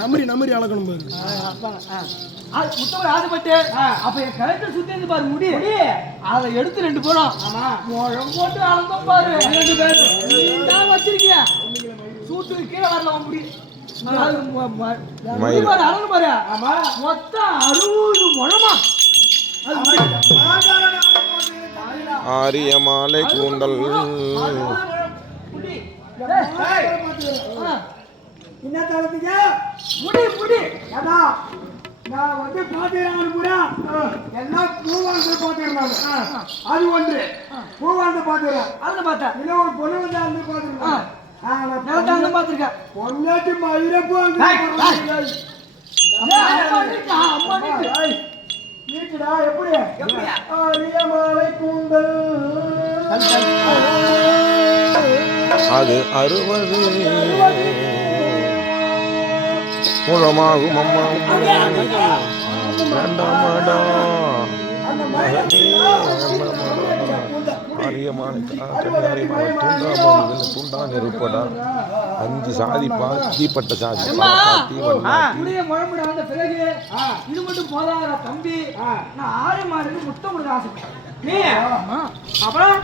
நமரி அளக்கணும் பாரு. முத்தவர் ஆசைப்பட்டு அப்ப என் கழுத்தை சுத்தி இருந்து பாரு முடி அதை எடுத்து 2 போடும் முழம் போட்டு அளந்தோம் பாரு 2 பேரும் தான் வச்சிருக்கிய சூட்டு கீழே வரல முடி பாரு அளந்து பாரு மொத்தம் 60 முழமா ஆரிய மாலை கூந்தல் என்ன தரத்துங்க முடி நான் வந்து பாத்துறேன் கூட எல்லாம் பூவாந்து பாத்துறாங்க அது ஒன்று பூவாந்து பாத்துறேன் அது பார்த்தா இல்ல ஒரு பொண்ணு வந்து அந்த பாத்துறேன் நான் அந்த பாத்துறேன் பொண்ணாட்டி மயிரப்பு வந்து அம்மா நீடா எப்படி ஆரியமாலை கூந்தல் அது 60 முழமாகும் அம்மா வேண்டாமாடா துண்டான் இருப்படா 5 சாதிப்பா தீப்பட்ட சாதி இது மட்டும் போதாத தம்பி நான் 6 மாதத்துக்கு முத்தம் கொடுக்க ஆசைப்பட்டேன் நீ அப்புறம்